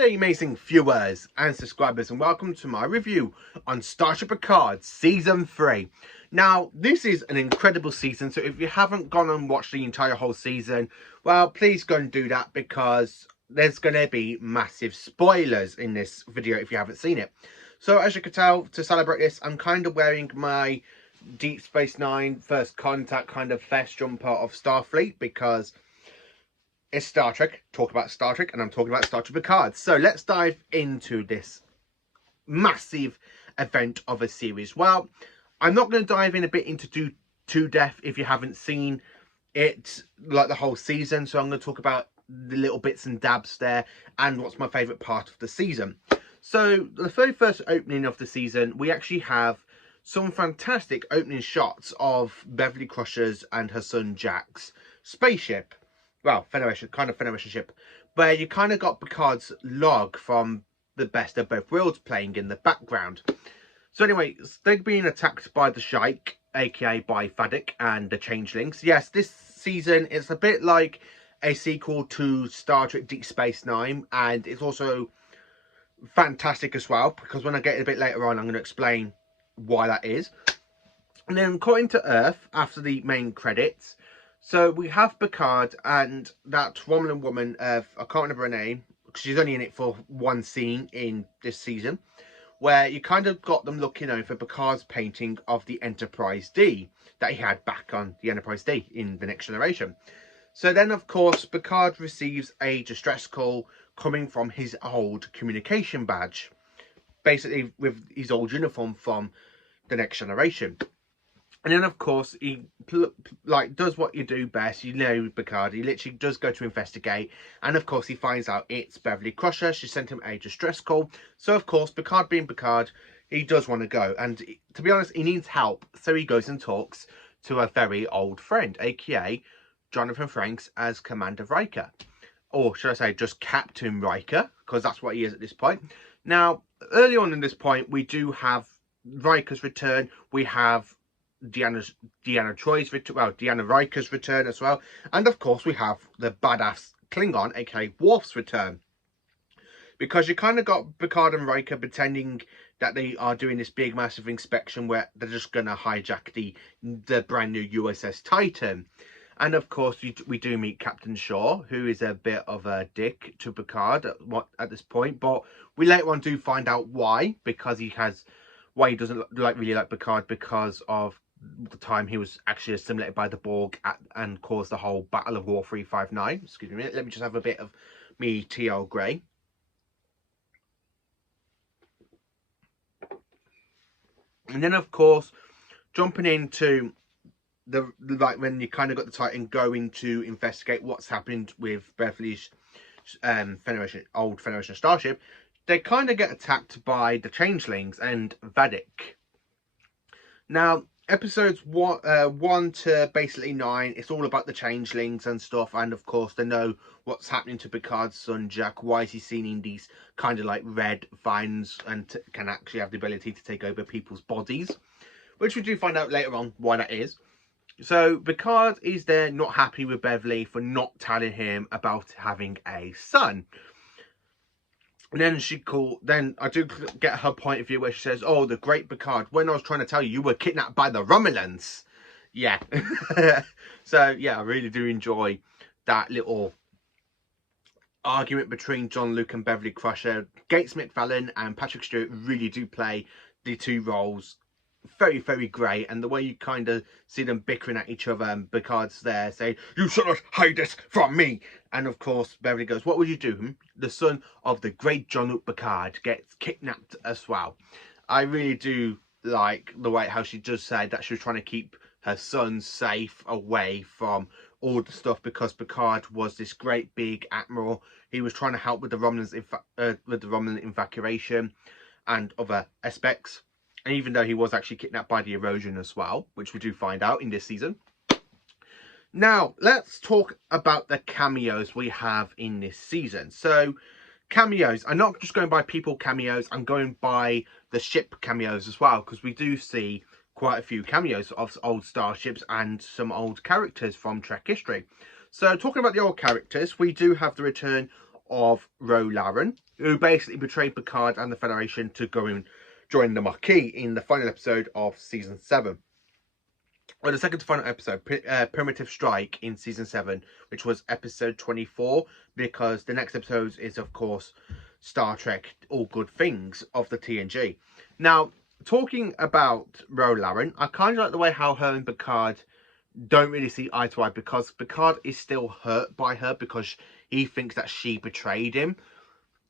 G'day amazing viewers and subscribers, and welcome to my review on Star Trek Picard Season 3. Now, this is an incredible season, so if you haven't gone and watched the entire whole season, well, please go and do that, because there's going to be massive spoilers in this video if you haven't seen it. So as you can tell, to celebrate this, I'm kind of wearing my Deep Space Nine First Contact kind of fest jumper of Starfleet, because it's Star Trek, talk about Star Trek, and I'm talking about Star Trek Picard. So let's dive into this massive event of a series. Well, I'm not going to dive in a bit into too depth if you haven't seen it, like the whole season. So I'm going to talk about the little bits and dabs there and what's my favourite part of the season. So the very first opening of the season, we actually have some fantastic opening shots of Beverly Crusher's and her son Jack's spaceship. Well, Federation ship, where you kind of got Picard's log from the Best of Both Worlds playing in the background. So anyway, they're being attacked by the Sheikh, aka by Vadic and the Changelings. Yes, this season is a bit like a sequel to Star Trek Deep Space Nine, and it's also fantastic as well, because when I get it a bit later on, I'm going to explain why that is. And then cutting to Earth after the main credits. So we have Picard and that Romulan woman, I can't remember her name, because she's only in it for one scene in this season, where you kind of got them looking over Picard's painting of the Enterprise D that he had back on the Enterprise D in The Next Generation. So then, of course, Picard receives a distress call coming from his old communication badge, basically with his old uniform from The Next Generation. And then, of course, he does what you do best. You know, Picard, he literally does go to investigate. And, of course, he finds out it's Beverly Crusher. She sent him a distress call. So, of course, Picard being Picard, he does want to go. And, to be honest, he needs help. So he goes and talks to a very old friend, a.k.a. Jonathan Frakes as Commander Riker. Or, should I say, just Captain Riker, because that's what he is at this point. Now, early on in this point, we do have Riker's return. We have Deanna Riker's return as well, and of course we have the badass Klingon, aka Worf's return, because you kind of got Picard and Riker pretending that they are doing this big massive inspection where they're just gonna hijack the brand new USS Titan. And of course we do meet Captain Shaw, who is a bit of a dick to Picard at this point, but we later on do find out why, because he doesn't really like Picard, because of the time he was actually assimilated by the Borg and caused the whole Battle of War 359. Excuse me, let me just have a bit of me tea Earl Grey. And then, of course, jumping into when you kind of got the Titan going to investigate what's happened with Beverly's old Federation starship, they kind of get attacked by the Changelings and Vadic. Now, episodes 1 to basically 9, it's all about the Changelings and stuff, and of course they know what's happening to Picard's son Jack. Why is he seeing these kind of like red vines and can actually have the ability to take over people's bodies, which we do find out later on why that is. So Picard is there not happy with Beverly for not telling him about having a son. And then I do get her point of view where she says, "Oh, the great Picard, when I was trying to tell you, you were kidnapped by the Romulans." Yeah. So, yeah, I really do enjoy that little argument between John Luke and Beverly Crusher. Gates McFadden and Patrick Stewart really do play the two roles very, very great. And the way you kind of see them bickering at each other, and Picard's there saying, "You should not hide this from me." And of course Beverly goes, "What would you do? The son of the great Jean-Luc Picard gets kidnapped as well." I really do like the way how she just said that she was trying to keep her son safe away from all the stuff, because Picard was this great big admiral. He was trying to help with the Romulan evacuation and other aspects. And even though he was actually kidnapped by the Erosion as well, which we do find out in this season. Now, let's talk about the cameos we have in this season. So, cameos. I'm not just going by people cameos. I'm going by the ship cameos as well, because we do see quite a few cameos of old starships and some old characters from Trek history. So, talking about the old characters, we do have the return of Laren, who basically betrayed Picard and the Federation to go and join the Maquis in the final episode of Season 7. Well, the second to final episode, Primitive Strike in Season 7, which was episode 24, because the next episode is, of course, Star Trek All Good Things of the TNG. Now, talking about Laren, I kind of like the way how her and Picard don't really see eye to eye, because Picard is still hurt by her because he thinks that she betrayed him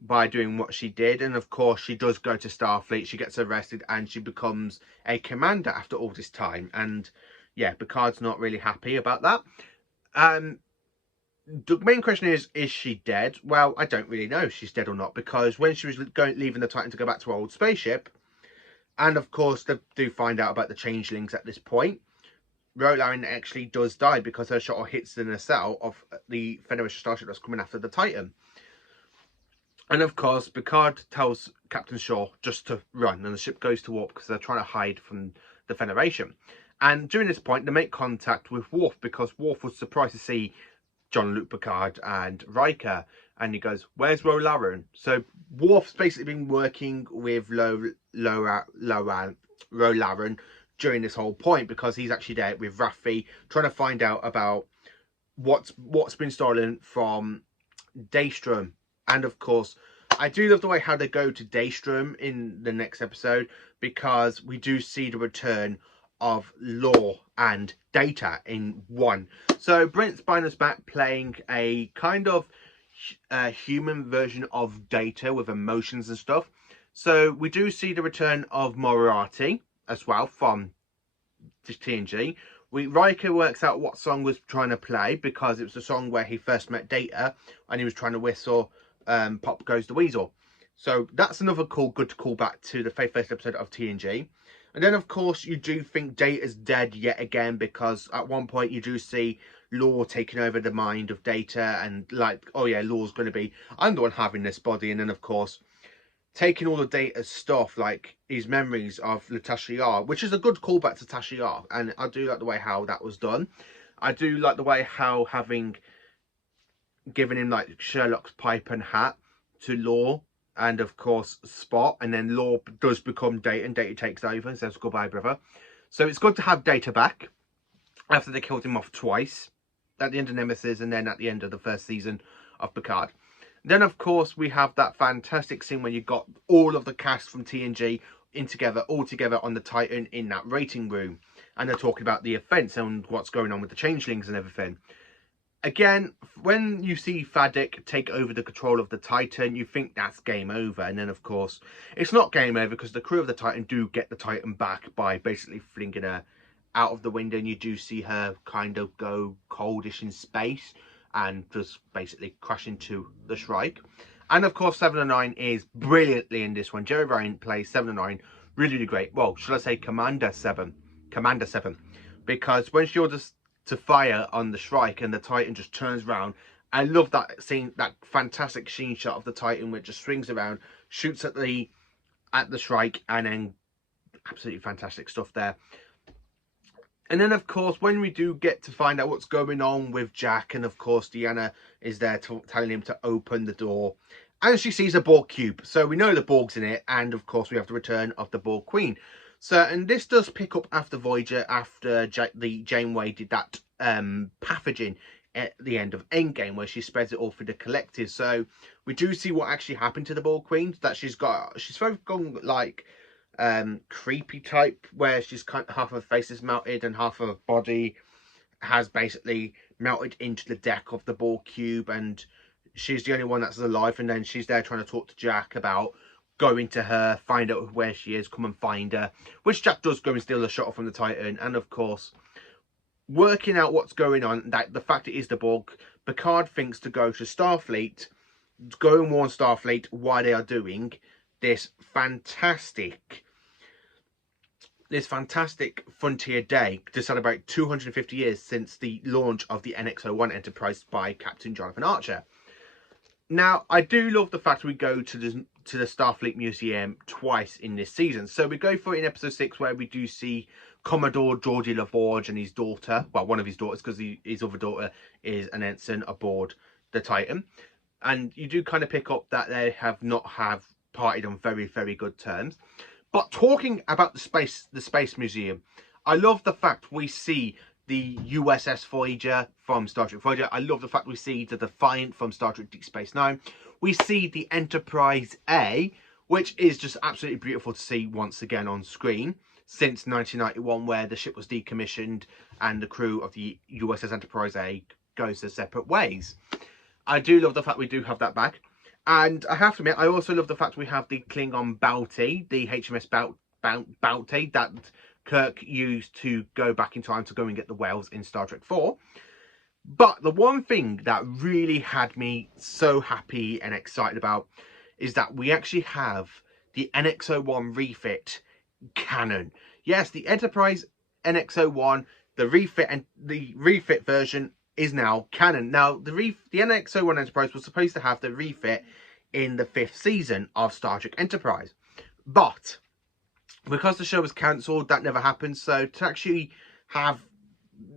by doing what she did. And of course she does go to Starfleet, she gets arrested, and she becomes a commander after all this time. And yeah, Picard's not really happy about that. The main question is she dead? Well, I don't really know if she's dead or not, because when she was leaving the Titan to go back to her old spaceship, and of course they do find out about the changelings at this point, Laren actually does die because her shuttle hits the nacelle of the Federation starship that's coming after the Titan. And of course, Picard tells Captain Shaw just to run, and the ship goes to warp because they're trying to hide from the Federation. And during this point, they make contact with Worf, because Worf was surprised to see Jean-Luc Picard and Riker, and he goes, "Where's Laren?" So Worf's basically been working with Laren during this whole point, because he's actually there with Raffi, trying to find out about what's been stolen from Daystrom. And of course, I do love the way how they go to Daystrom in the next episode, because we do see the return of Lore and Data in one. So Brent Spiner's back playing a kind of human version of Data with emotions and stuff. So we do see the return of Moriarty as well from TNG. Riker works out what song was trying to play, because it was the song where he first met Data, and he was trying to whistle Pop Goes the Weasel. So that's another good call back to the very first episode of TNG. And then of course you do think Data's dead yet again, because at one point you do see Lore taking over the mind of Data, and like, oh yeah, Lore's going to be, I'm the one having this body. And then of course taking all the Data's stuff, like his memories of Tasha Yar, which is a good callback to Tasha Yar, and I do like the way how that was done. I do like the way how having given him like Sherlock's pipe and hat to Lore, and of course Spot, and then Lore does become Data, and Data takes over and says goodbye, brother. So it's good to have Data back after they killed him off twice, at the end of Nemesis and then at the end of the first season of Picard. Then, of course, we have that fantastic scene where you got all of the cast from TNG all together on the Titan in that rating room. And they're talking about the events and what's going on with the changelings and everything. Again, when you see Fadek take over the control of the Titan, you think that's game over. And then, of course, it's not game over, because the crew of the Titan do get the Titan back by basically flinging her out of the window. And you do see her kind of go coldish in space and just basically crash into the Shrike. And of course, 7 and 9 is brilliantly in this one. Jerry Ryan plays 7 and 9 really great. Well, should I say Commander 7? Commander 7. Because when she orders to fire on the Shrike and the Titan just turns around, I love that scene, that fantastic scene shot of the Titan which just swings around, shoots at the Shrike, and then absolutely fantastic stuff there. And then, of course, when we do get to find out what's going on with Jack, and of course, Deanna is there telling him to open the door, and she sees a Borg cube. So we know the Borg's in it, and of course, we have the return of the Borg Queen. So, and this does pick up after Voyager, after the Janeway did that pathogen at the end of Endgame, where she spreads it all through the collective. So we do see what actually happened to the Borg Queen, that she's sort of gone like creepy type, where she's kind of half her face is melted and half her body has basically melted into the deck of the Borg cube, and she's the only one that's alive. And then she's there trying to talk to Jack about going to her, find out where she is, come and find her, which Jack does go and steal the shuttle from the Titan. And of course, working out what's going on, that the fact it is the Borg, Picard thinks to go to Starfleet, go and warn Starfleet why they are doing this fantastic Frontier Day to celebrate 250 years since the launch of the NX-01 Enterprise by Captain Jonathan Archer. Now, I do love the fact we go to the Starfleet Museum twice in this season. So we go for it in episode 6, where we do see Commodore Geordi LaForge and his daughter, well, one of his daughters, because his other daughter is an ensign aboard the Titan. and you do kind of pick up that they have not have parted on very, very good terms. But talking about the space museum, I love the fact we see the USS Voyager from Star Trek Voyager. I love the fact we see the Defiant from Star Trek Deep Space Nine. We see the Enterprise A, which is just absolutely beautiful to see once again on screen since 1991, where the ship was decommissioned and the crew of the USS Enterprise A goes their separate ways. I do love the fact we do have that back. And I have to admit, I also love the fact we have the Klingon Bounty, the HMS Bounty that Kirk used to go back in time to go and get the whales in Star Trek 4. But the one thing that really had me so happy and excited about is that we actually have the NX-01 refit canon. Yes, the Enterprise NX-01, the refit version is now canon. Now, the NX-01 Enterprise was supposed to have the refit in the 5th season of Star Trek Enterprise. But because the show was cancelled, that never happened. So to actually have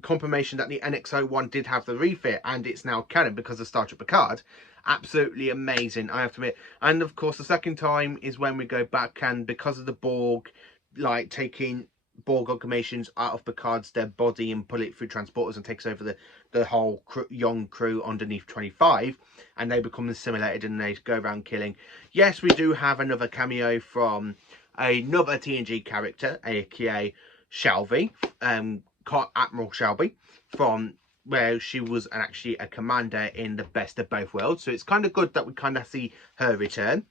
confirmation that the NX-01 did have the refit and it's now canon because of Star Trek Picard, absolutely amazing, I have to admit. And of course, the second time is when we go back, and because of the Borg, like taking Borg amalgamations out of Picard's dead body and put it through transporters and takes over the whole young crew underneath 25, and they become assimilated and they go around killing. Yes, we do have another cameo from another TNG character, aka Shelby, Admiral Shelby, from where she was actually a commander in the Best of Both Worlds. So it's kind of good that we kind of see her return.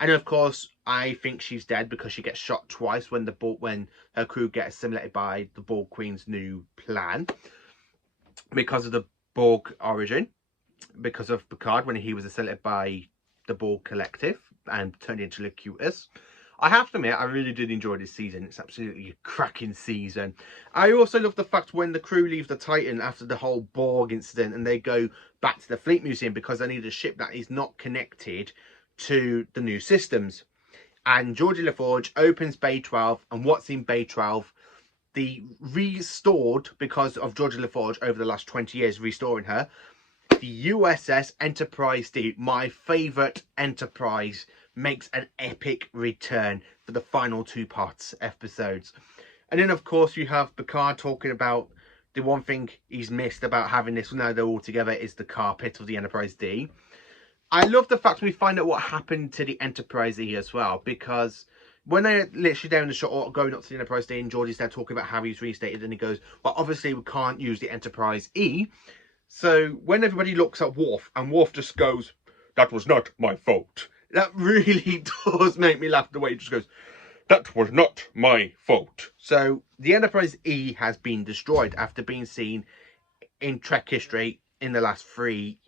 And of course, I think she's dead because she gets shot twice when her crew gets assimilated by the Borg Queen's new plan. Because of the Borg origin, because of Picard when he was assimilated by the Borg Collective and turned into Locutus. I have to admit, I really did enjoy this season. It's absolutely a cracking season. I also love the fact when the crew leave the Titan after the whole Borg incident and they go back to the Fleet Museum because they need a ship that is not connected to the new systems. And Geordi LaForge opens Bay 12, and what's in Bay 12? The restored, because of Geordi LaForge over the last 20 years, restoring her, the USS Enterprise D, my favourite Enterprise, makes an epic return for the final 2 parts episodes. And then of course you have Picard talking about the one thing he's missed about having this, now they're all together, is the carpet of the Enterprise D. I love the fact we find out what happened to the Enterprise E as well, because when they're literally down the shot going up to the Enterprise D and Geordi's there talking about how he's restated, and he goes, well, obviously we can't use the Enterprise E. So when everybody looks at Worf, and Worf just goes, that was not my fault. That really does make me laugh, the way he just goes, that was not my fault. So the Enterprise E has been destroyed after being seen in Trek history in the last 3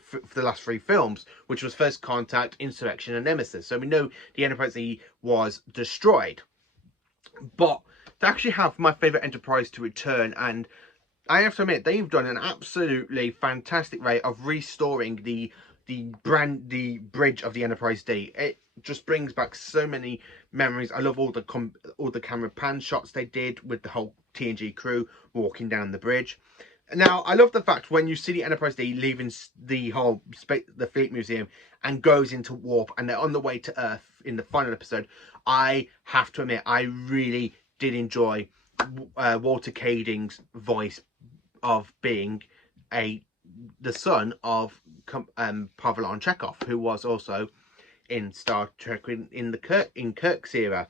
for the last 3 films, which was First Contact, Insurrection and Nemesis. So we know the Enterprise E was destroyed. But to actually have my favourite Enterprise to return, and I have to admit, they've done an absolutely fantastic way of restoring the bridge of the Enterprise D. It just brings back so many memories. I love all the camera pan shots they did with the whole TNG crew walking down the bridge. Now, I love the fact when you see the Enterprise D leaving the Fleet Museum and goes into warp, and they're on the way to Earth in the final episode. I have to admit, I really did enjoy Walter Kading's voice of being the son of Pavel Chekhov, who was also in Star Trek in Kirk's era.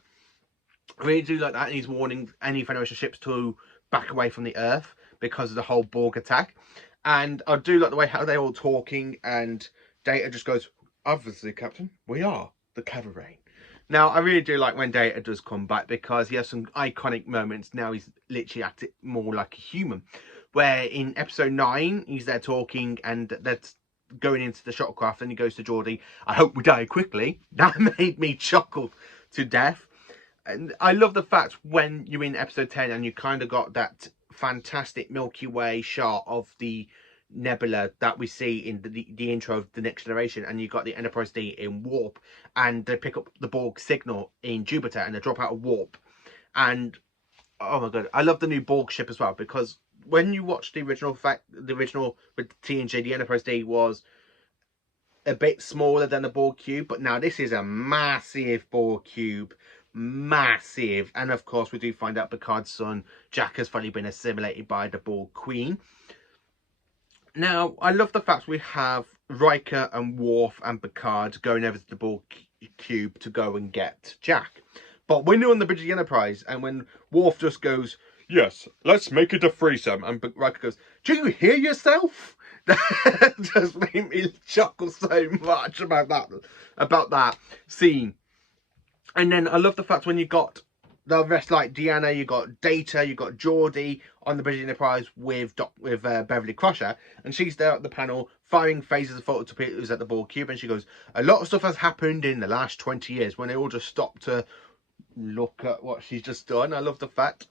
I really do like that, and he's warning any Federation ships to back away from the Earth because of the whole Borg attack. And I do like the way how they're all talking, and Data just goes, obviously, Captain, we are the Cavalry. Now, I really do like when Data does come back, because he has some iconic moments. Now he's literally acting more like a human. Where in episode 9, he's there talking, and that's going into the shuttlecraft, and he goes to Geordi, I hope we die quickly. That made me chuckle to death. And I love the fact when you're in episode 10 and you kind of got that fantastic Milky Way shot of the nebula that we see in the intro of The Next Generation, and you got the Enterprise D in warp, and they pick up the Borg signal in Jupiter and they drop out of warp. And oh my god, I love the new Borg ship as well, because when you watch the original with TNG, the Enterprise D was a bit smaller than a Borg cube, but now this is a massive Borg cube. Massive. And of course, we do find out Picard's son, Jack, has finally been assimilated by the Borg Queen. Now, I love the fact we have Riker and Worf and Picard going over to the Borg cube to go and get Jack. But when they're on the bridge of the Enterprise, and when Worf just goes, "Yes, let's make it a threesome," and Riker goes, "Do you hear yourself?" That just made me chuckle so much about that scene. And then I love the fact when you got the rest, like Deanna, you got Data, you got Geordi on the British Enterprise with Beverly Crusher, and she's there at the panel firing phasers of photo torpedoes at the Borg cube, and she goes, "A lot of stuff has happened in the last 20 years," when they all just stop to look at what she's just done. I love the fact.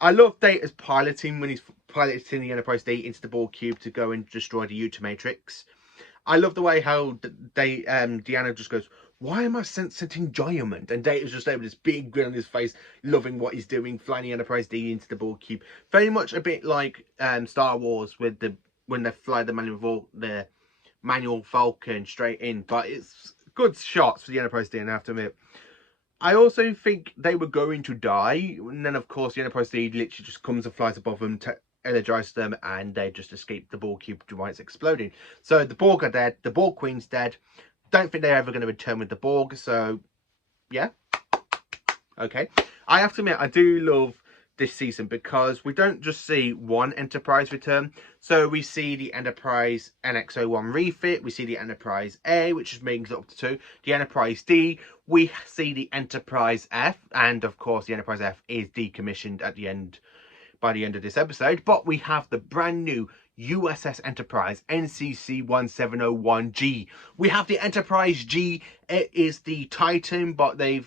I love Data's piloting when he's piloting the Enterprise D into the Borg cube to go and destroy the Uta Matrix. I love the way how Deanna just goes, "Why am I sensing enjoyment?" And Data's just there with this big grin on his face, loving what he's doing, flying the Enterprise D into the Borg cube. Very much a bit like Star Wars with when they fly the manual Falcon straight in. But it's good shots for the Enterprise D, I have to admit. I also think they were going to die, and then of course the Enterprise D literally just comes and flies above them, energizes them, and they just escape the Borg cube while it's exploding. So the Borg are dead, the Borg Queen's dead. Don't think they're ever going to return with the Borg, so yeah, okay. I have to admit, I do love this season because we don't just see one Enterprise return. So we see the Enterprise NX-01 refit, we see the Enterprise A, which is making it up to 2, the Enterprise D, we see the Enterprise F, and of course the Enterprise F is decommissioned at the end, by the end of this episode. But we have the brand new USS Enterprise NCC-1701G. We have the Enterprise G. It is the Titan, but they've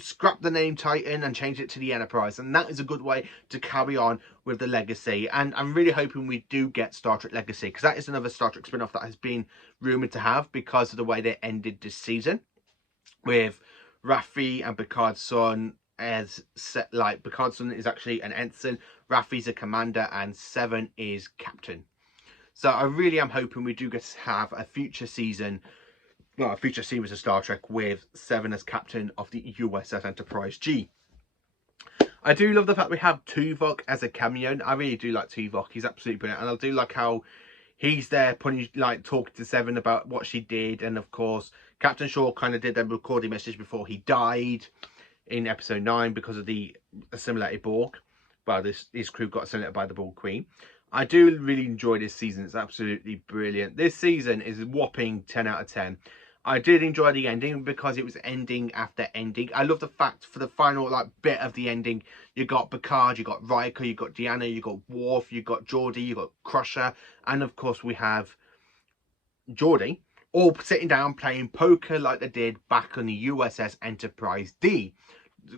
scrapped the name Titan and changed it to the Enterprise, and that is a good way to carry on with the legacy. And I'm really hoping we do get Star Trek Legacy, because that is another Star Trek spin-off that has been rumoured to have, because of the way they ended this season with Raffi and Picard's son. As set, like Picard's son is actually an ensign, Raffi's a commander, and Seven is captain. So I really am hoping we do get to have a future season, well, a future series of Star Trek with Seven as captain of the USS Enterprise G. I do love the fact we have Tuvok as a cameo. I really do like Tuvok. He's absolutely brilliant, and I do like how he's there talking to Seven about what she did, and of course Captain Shaw kind of did a recording message before he died in episode 9 because of the assimilated Borg. Well, his crew got assimilated by the Borg Queen. I do really enjoy this season. It's absolutely brilliant. This season is a whopping 10 out of 10. I did enjoy the ending because it was ending after ending. I love the fact for the final bit of the ending, you got Picard, you got Riker, you got Deanna, you got Worf, you got Geordi, you got Crusher, and of course we have Geordi, all sitting down playing poker like they did back on the USS Enterprise D.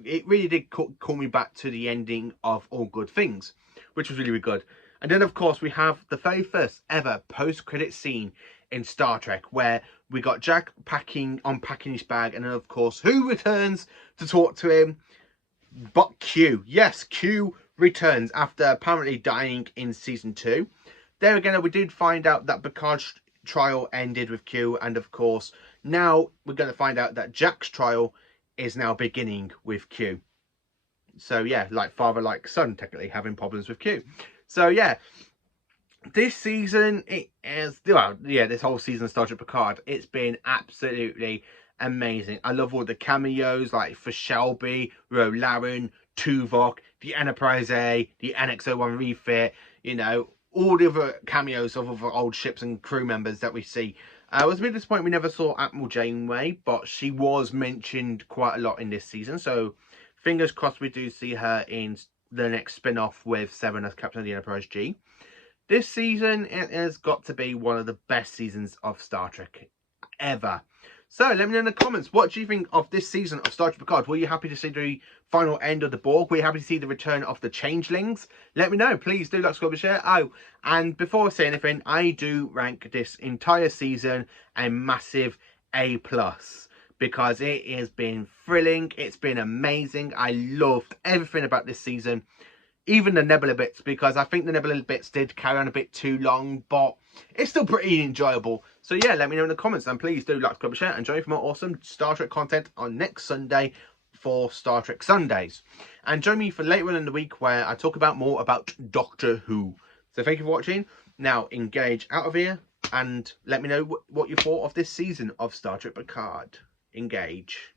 It really did call me back to the ending of All Good Things, which was really, really good. And then of course we have the very first ever post-credit scene in Star Trek, where we got Jack unpacking his bag, and then of course who returns to talk to him but Q. Yes, Q returns after apparently dying in season 2. There again, we did find out that Picard's trial ended with Q, and of course now we're going to find out that Jack's trial is now beginning with Q. So yeah, like father like son, technically having problems with Q. So yeah, this season, it is, well, yeah, this whole season of Star Trek Picard, it's been absolutely amazing. I love all the cameos, like for Shelby, Ro Laren, Tuvok, the Enterprise A, the NX-01 refit, you know, all the other cameos of other old ships and crew members that we see. I was a bit disappointed we never saw Admiral Janeway, but she was mentioned quite a lot in this season, so fingers crossed we do see her in the next spin-off with Seven as Captain of the Enterprise G. This season, it has got to be one of the best seasons of Star Trek ever. So let me know in the comments, what do you think of this season of Star Trek Picard? Were you happy to see the final end of the Borg? Were you happy to see the return of the Changelings? Let me know. Please do like, subscribe, and share. Oh, and before I say anything, I do rank this entire season a massive A+, because it has been thrilling. It's been amazing. I loved everything about this season. even the Nebula bits, because I think the Nebula bits did carry on a bit too long, but it's still pretty enjoyable. So yeah, let me know in the comments, and please do like, subscribe, share, and join me for more awesome Star Trek content on next Sunday for Star Trek Sundays. And join me for later on in the week where I talk about more about Doctor Who. So thank you for watching. Now engage out of here and let me know what you thought of this season of Star Trek Picard. Engage.